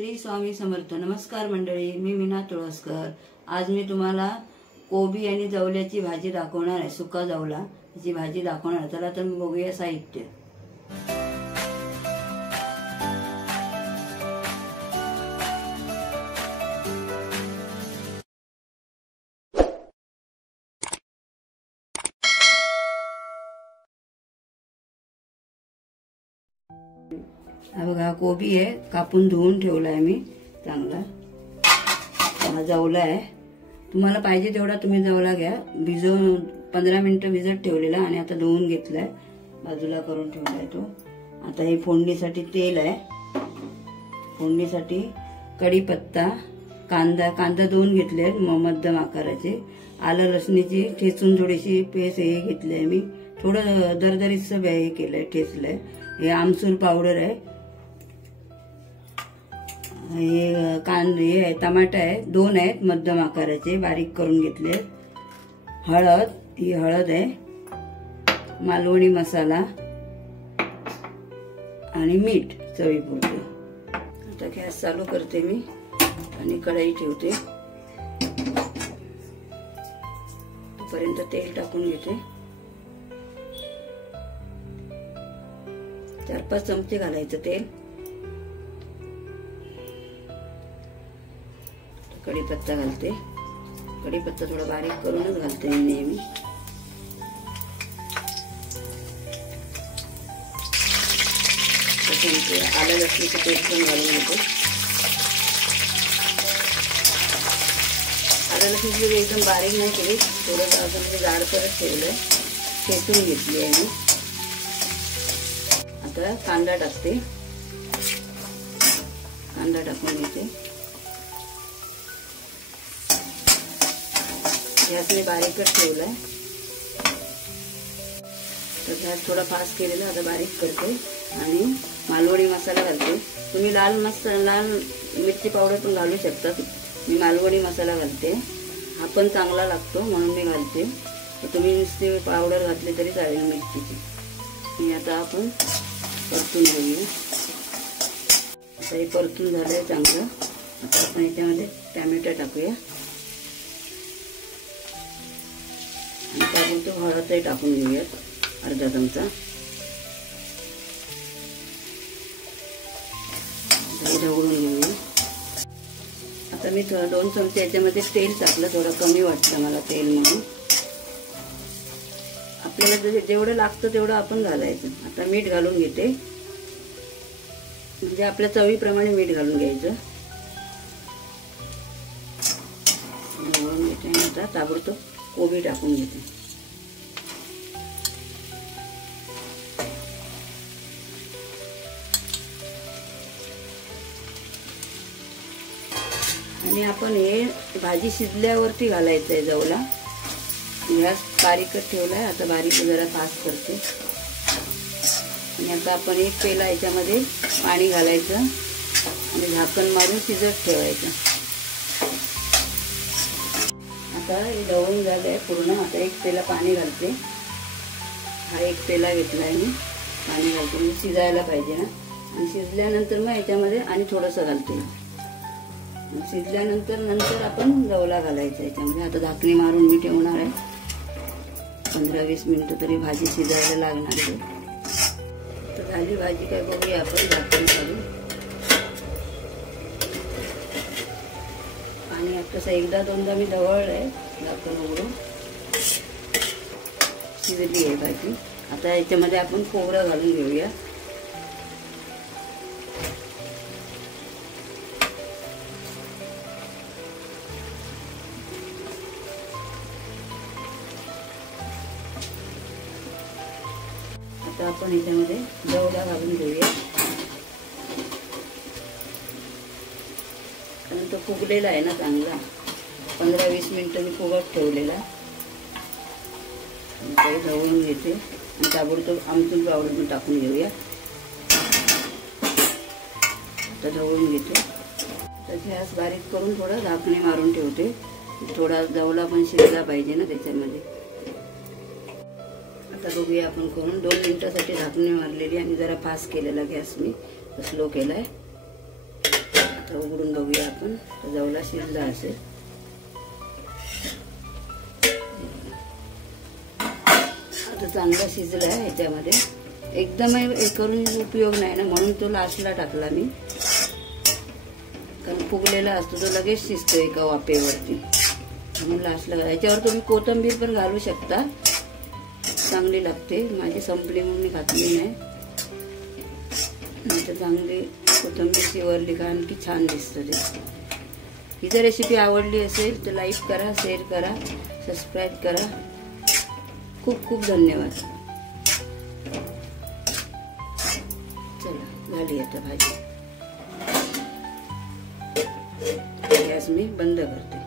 श्री स्वामी समर्थ. नमस्कार मंडळी, मी मीना तुळसकर. आज मी तुम्हाला कोबी आणि जवल्याची भाजी दाखवणार आहे. सुका जवला याची भाजी दाखवणार आहे. चला तर बघूया साहित्य. हा बघा, कोबी आहे, कापून धुवून ठेवला आहे मी चांगला. हा जवला आहे, तुम्हाला पाहिजे तेवढा तुम्ही जवला घ्या. भिजवून 15 मिनिटं भिजत ठेवलेला आणि आता धुवून घेतलाय, बाजूला करून ठेवलाय तो. आता हे फोडणीसाठी तेल आहे. फोडणीसाठी कढीपत्ता, कांदा 2 घेतले मध्यम आकाराचे. आलं लसणीची ठेचून थोडीशी पेस्ट हे घेतली आहे मी. थोडं दरदरीचं हे केलंय, ठेचलंय. हे आमचूर पावडर आहे. हे कांदे आहे, टमाटा आहे, 2 आहेत मध्यम आकाराचे, बारीक करून घेतले. हळद, ही हळद आहे, मालवणी मसाला आणि मीठ चवीपुरते. आता गॅस चालू करते मी आणि कढई ठेवते. तोपर्यंत तेल टाकून घेते. 4-5 चमचे घालायचं तेल. कढीपत्ता घालते. कढीपत्ता थोडा बारीक करूनच घालते मी नेहमी. आलं लसणीचं पेस्ट पण घालून घेते. आलं लसणीची एकदम बारीक नाही केली, थोडंसं असं म्हणजे जाड करत ठेवलंय. ठेचून घेतली आहे मी. आता कांदा टाकते. कांदा टाकून घेते. गॅसने बारीकच ठेवलाय. तर गॅस थोडा फास्ट केलेला, आता बारीक करते आणि मालवणी मसाला घालते. तुम्ही लाल मिरची पावडर पण घालू शकता. मी मालवणी मसाला घालते, हा पण चांगला लागतो म्हणून मी घालते. तर तुम्ही नुसती पावडर घातली तरी चालेल मिरचीची. मी आता आपण परतून घेऊया. आता हे परतून झालंय चांगलं. आता आपण याच्यामध्ये टॅमॅटो टाकूया आणि त्यातून तो हळदही टाकून घेऊयात, अर्धा चमचा. ढवळून घेऊया. आता मी 2 चमचे याच्यामध्ये तेल टाकलं. थोडं कमी वाटलं मला तेल म्हणून. आपल्याला जेवढं लागतं तेवढं आपण घालायचं. आता मीठ घालून घेते, म्हणजे आपल्या चवीप्रमाणे मीठ घालून घ्यायचं. ढवळून घेते. आता ताबडतोब कोबी टाकून घेते. आणि आपण हे भाजी शिजल्यावरती घालायचं आहे जवला. गॅस बारीकच ठेवलाय, आता बारीक जरा फास्ट करते. आणि आता आपण एक पेला याच्यामध्ये पाणी घालायचं आणि झाकण मारून शिजत ठेवायचं. आता हे ढवळून झालंय पूर्ण. आता एक पेला पाणी घालते. हा एक पेला घेतलाय मी, पाणी घालते. म्हणजे शिजायला पाहिजे ना. आणि शिजल्यानंतर मग याच्यामध्ये आणि थोडंसं घालते. शिजल्यानंतर आपण जवला घालायचा याच्यामध्ये. आता झाकणी मारून मी ठेवणार आहे. 15-20 मिनिटं तरी भाजी शिजायला लागणार आहे. तर झाली भाजी, काय बघूया आपण झाकण काढून. पाणी आता 1-2दा मी ढवळलंय झाकण उघडून. शिजली आहे भाजी. आता याच्यामध्ये आपण खोबरं घालून घेऊया. आता आपण याच्यामध्ये जवला घालून घेऊया. कारण तो फुगलेला आहे ना चांगला. 15-20 मिनिटं मी फुगत ठेवलेला. काही ढवळून घेते आणि ताबडतोब आमचूर पावडर पण टाकून घेऊया. आता ढवळून घेते. तर गॅस बारीक करून थोडं झाकणे मारून ठेवते. थोडा जवला पण शिजला पाहिजे ना त्याच्यामध्ये. आता बघूया आपण करून. 2 मिनिटासाठी झाकणी मारलेली आणि जरा फास्ट केलेला गॅस मी स्लो केलाय. आता उघडून बघूया आपण, जवला शिजला असेल। आता चांगला शिजला आहे। ह्याच्यामध्ये एकदम हे करून उपयोग नाही ना, म्हणून तो लास्टला टाकला मी, कारण फुगलेला असतो तो लगेच शिजतो एका वाफेवरती, म्हणून लास्टला। ह्याच्यावर तुम्ही कोथिंबीर पण घालू शकता, चांगली लागते। माझी संपली म्हणून मी घातली नाही, तर चांगली कोथिंबीर वरली का आणखी छान दिसतं ते। ही जर रेसिपी आवडली असेल तर लाईक करा, शेअर करा, सबस्क्राईब करा। खूप खूप धन्यवाद। चला झाली आता भाजी, गॅस मी बंद करते।